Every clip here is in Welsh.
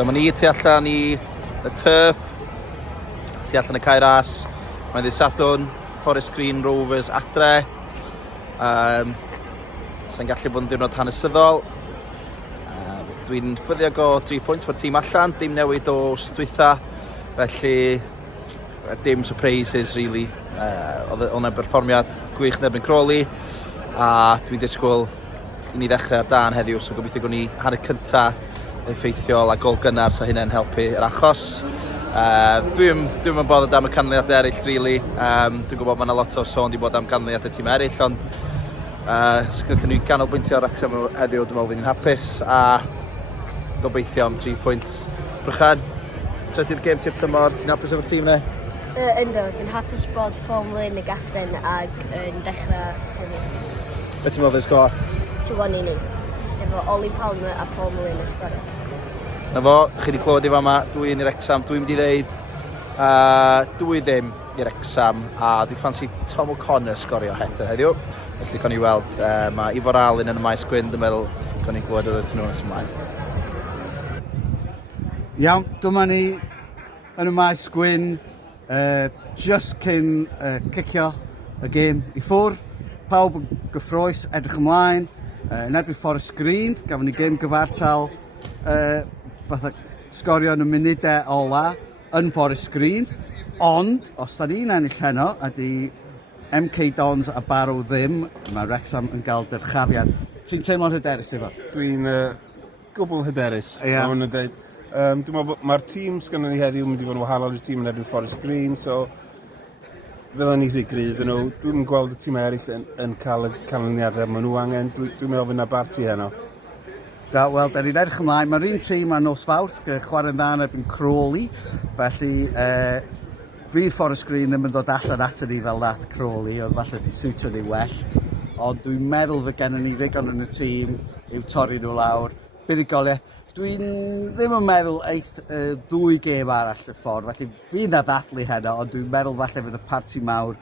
Dyma ni tu allan i y turf, tu allan y cae ras. Mae'n ddydd Sadwrn, Forest Green Rovers Adre. Sa'n gallu bod yn ddiwrnod hanesyddol. Dwi'n ffyddiog o 3 pwynt mae'r tîm allan, dim newid o wrth dwytha. Felly, dim surprises, really. Oedd yna berfformiad gwych yn erbyn Crawley. A dwi'n disgwyl i ni ddechrau ar dan heddiw, so gobeithio gwni hanner cynta effeithiol a gol gynnar, so hynny'n helpu yr achos. Dwi'n yn bothered am y canlyniadau eraill, really. Dwi'n gwybod mae yna lot o sôn wedi bod am canlyniadau tîm eraill, ond sgwydden ni'n ganolbwyntio ar Wrexham heddiw, dwi'n meddwl fi'n hapus, a gobeithio am 3 pwynt. Brychan, trydydd gêm ti'r tymor, ti'n hapus efo'r tîm ne? Ynddo, dwi'n hapus bod Formula 1 y gaften ag yn dechrau hynny. Be ti'n meddwl fydd sgor? 2-1 i ni, efo Oli Palmer a Paul Mullin y sgorio. Na fo, chi wedi clywed i fama, 2 i Wrexham, dwi'n mynd i ddeud 2 ddim i Wrexham, a dwi'n ffansi Tom O'Connor sgorio header heddiw. Felly con i weld, mae Ifor Alun yn y maes gwyn, dwi'n meddwl con i'n glywed oedd nhw nes ymlaen. Iawn, dyma ni yn y maes gwyn, just cyn cicio y gêm i ffwr. Pawb yn gyffroes, edrych ymlaen, yn erbyn Forest Green, gafon ni gêm gyfartal, fatha sgorio yn y munudau ola yn Forest Green, ond os da ni'n ennill heno, ydy MK Dons a Barrow ddim, mae Wrexham yn cael Dyrchafiad. Ti'n teimlo'n hyderus efo? Dwi'n gwbl hyderus. Dwi'n meddwl mae'r tîm sgynnon ni heddiw yn mynd i fod yn wahanol i'r tîm yn erbyn Forest Green, so ddylen ni ddigrydd yn nhw. Dwi'n gweld y tîm eraill yn cael y canlyniadau maen nhw angen. Dwi'n meddwl fydd yna barti heno. Da, wel, da ni'n edrych ymlaen. Mae'r un tîm a nos Fawrth, chwarae'n dda yn erbyn Crawley. Felly, fydd Forest Green ddim yn dod allan ato ni fel nath Crawley, oedd falle di siwtio ni well. Ond dwi'n meddwl fe gennym ni ddigon yn y tîm i'w torri nhw lawr. Buddigoliaeth. Dwi'n ddim yn meddwl eith 2 gêm arall y ffordd, felly fi'n addathlu heno, ond dwi'n meddwl falle fydd y parti mawr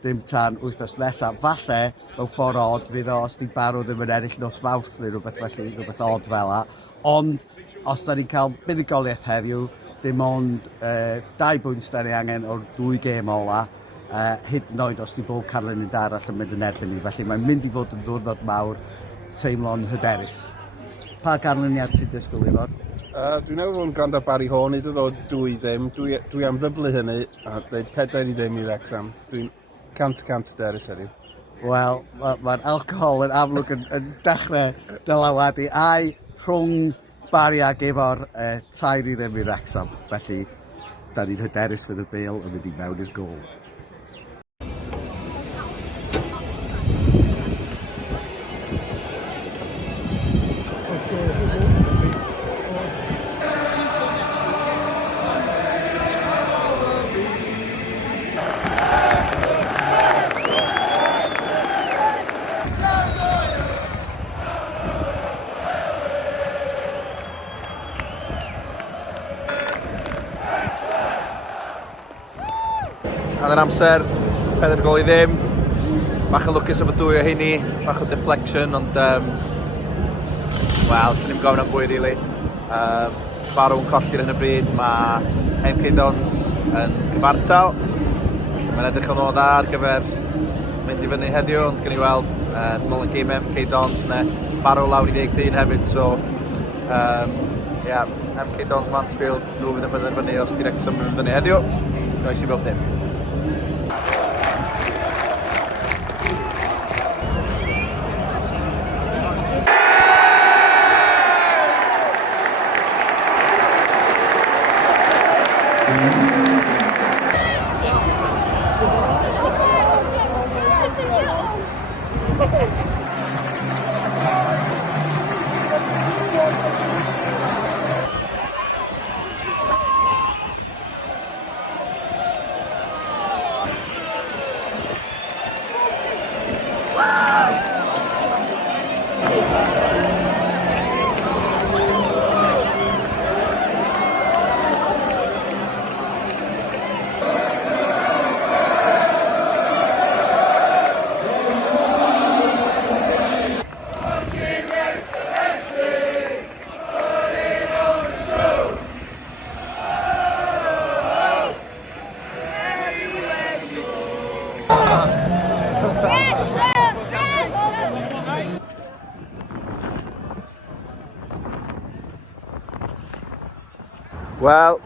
dim tan wythnos nesaf. Falle, mewn ffordd odd, fydd o os di Barrow ddim yn eraill nos Fawrth neu rhywbeth felly, rhywbeth odd fel la. Ond, os da ni'n cael buddigoliaeth heddiw, dim ond 2 bwynt da ni angen o'r 2 gêm ola, hyd yn oed os di bob canlyniad arall yn mynd yn erbyn ni. Felly mae'n mynd i fod yn ddiwrnod mawr, teimlo'n hyderus. Pa ganlyniad sy'n disgwyl i fod? Dwi'n meddwl bod yn gwrando ar Barry Horn i ddod o 2 ddim. Dwi am ddyblu hynny a dweud 4 i ddim i Wrexham. Dwi'n 100% hyderus heddiw. Wel, mae'r alcohol yn amlwg yn dechrau dylawadu ai rhwng Barry a Ifor 3 i ddim i Wrexham. Felly, da ni'n hyderus fydd y bêl yn mynd i mewn i'r gôl. Yn amser, 4 gol i ddim. Bach yn lwcus efo 2 o heini, bach o deflection, ond wel, dyn ni'n gofyn am fwy, really. Barrow yn colli'r hyn y bryd, mae MK Dons yn cyfartal. Felly mae'n edrych yn dda ar gyfer mynd i fyny heddiw, ond gen i weld, dwi'n meddwl yn game MK Dons, neu Barrow lawr i 11 hefyd, so MK Dons Mansfield, nhw fydd yn mynd fyny os di Wrexham yn fyny heddiw. Does i fel dim. Wel,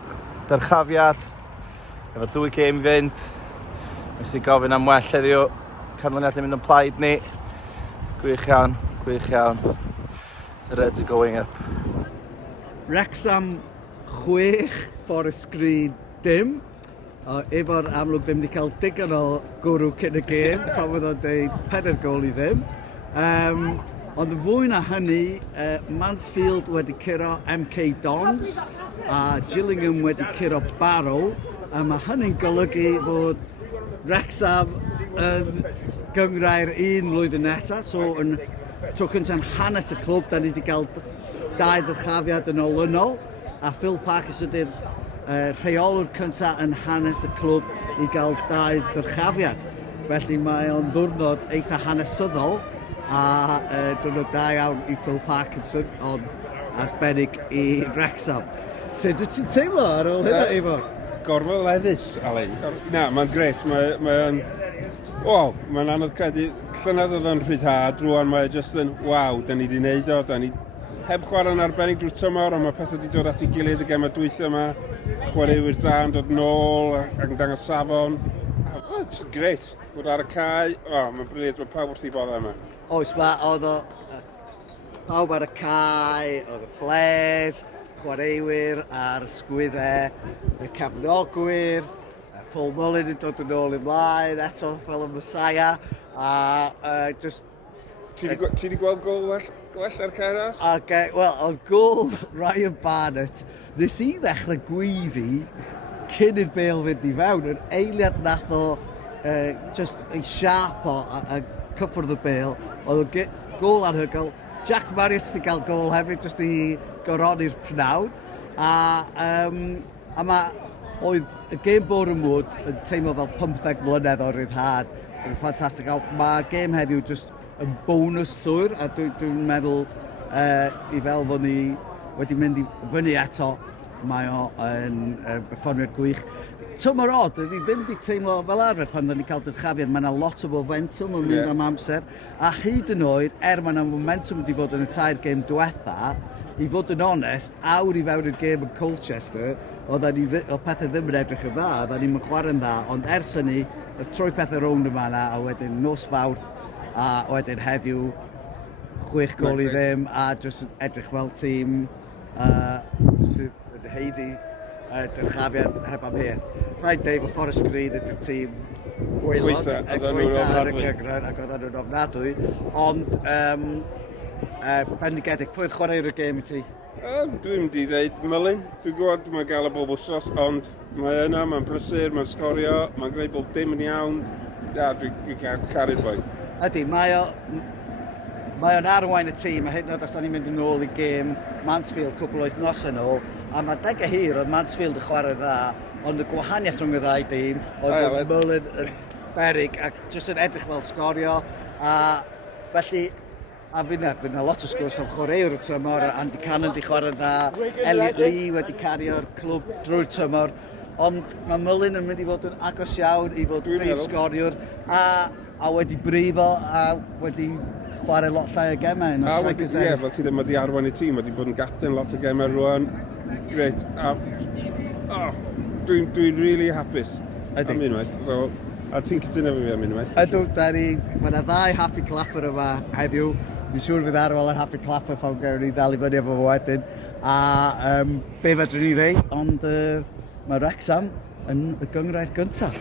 Dyrchafiad, efo 2 gêm i fynd. Nes i gofyn am well heddiw, canlyniadau mynd yn plaid ni. Gwych iawn, gwych iawn. The Reds are going up. Wrexham 6, Forest Green dim. Efo'r amlwg ddim wedi cael digon o gwrw cyn y gêm, pan fod o'n dweud 4 gol i ddim. Ond yn fwy na hynny, Mansfield wedi curo MK Dons a Gillingham wedi curo Barrow. A mae hynny'n golygu fod Wrexham yn gyngrau'r 1 mlwyddyn nesaf. So yn tro cyntaf yn hanes y clwb, da ni wedi cael 2 dyrchafiad yn olynol. A Phil Parkes ydy'r rheolwr cyntaf yn hanes y clwb i gael 2 dyrchafiad. Felly mae o'n ddiwrnod eitha hanesyddol a diwrnod da iawn i Phil Parkinson, ond arbennig i Wrexham. Sut wyt ti'n teimlo ar ôl hynna, Ifon? Gorfod leddus, Alun. Na, mae'n gret. Mae'n anodd credu. Llynedd oedd o'n rhyddhad, rwan mae jyst yn, waw, da ni wedi wneud o. Da ni heb chwarae'n arbennig drwy tymor, ond mae pethau wedi dod at ei gilydd y gemau dwythau yma. Chwaraewyr da yn dod nôl ac yn dangos safon. Just gret. Bod ar y cae. Mae'n briliant, mae pawb wrth i boddau yma. Oes, oedd o pawb ar y cae, oedd y flares, chwaraewyr ar ysgwyddau, y cefnogwyr, Paul Mullin yn dod yn ôl ymlaen, eto fel y Messiah, a just... Ti wedi gweld gol gwell ar Ceras? Wel, oedd gol Ryan Barnett, nes i ddechrau gwyddi cyn i'r bêl fynd i fewn, yr eiliad nath o just ei siarp o a cyffwrdd y bêl, oedd o gol anhygoel. Jack Marriott wedi cael gol hefyd jyst i goroni'r pnawn, a oedd y gêm Bournemouth yn teimlo fel 15 mlynedd o ryddhad, yn ffantastig. Mae'r gêm heddiw jyst yn bonus llwyr, a dwi'n meddwl i fel fod ni wedi mynd i fyny eto, mae o yn berfformiad gwych. Tymor od, ydy ddim wedi teimlo fel arfer pan dda ni cael dyrchafiad, mae yna lot o momentum yn mynd am amser, a hyd yn oed, mae yna momentum wedi bod yn y 2 gêm diwetha, i fod yn onest, awr i fewn i'r gêm yn Colchester, oedd pethau ddim yn edrych yn dda, da ni'n chwarae'n dda, ond ers hynny, oedd troi pethau rownd yma yna, a wedyn nos Fawrth, a wedyn heddiw 6 gol i ddim, a jyst edrych fel tîm sydd yn heiddi dyrchafiad heb am heth. Rhaid dweud fod Forest Green ydy'r tîm gweilod, ac oedd nhw'n ofnadwy, ond bendigedig, pwy oedd chwarae'r gêm i ti? Dwi'n mynd i ddeud Mullin. Dwi'n gwybod mae'n gael y bob wsos, ond mae yna, mae'n brysur, mae'n sgorio, mae'n gwneud bob dim yn iawn. Dwi'n caru'r boi. Ydy, mae o'n arwain y tîm, a hyd yn oed os da ni'n mynd yn ôl i gêm Mansfield cwbl wythnos yn ôl, a mae degau hir oedd Mansfield yn chwarae dda, ond y gwahaniaeth rhwng y ddau dîm, oedd Mullin yn berig ac jyst yn edrych fel sgorio, a felly a fydd yna lot o sgwrs am chwaraewr y tymor, Andy Cannon wedi chwarae dda, Elliot Lee wedi cario'r clwb drwy'r tymor, ond mae Mullin yn mynd i fod yn agos iawn i fod prif sgoriwr, a wedi brifo a wedi chwarae lot llai o gemau. Fel ti ddim wedi arwain y tîm, wedi bod yn gapten lot o gemau rwan. Gret. Dwi'n really hapus am unwaith. A ti'n cytuno fi am unwaith? Ydw, mae yna 2 happy clapper yma heddiw. Dwi'n siŵr fydd arwel yn happy clapper pan gawn ni ddal i fyny efo fo wedyn. A be fedrwn ni ddeud, ond mae Wrexham yn y gyngrair gyntaf.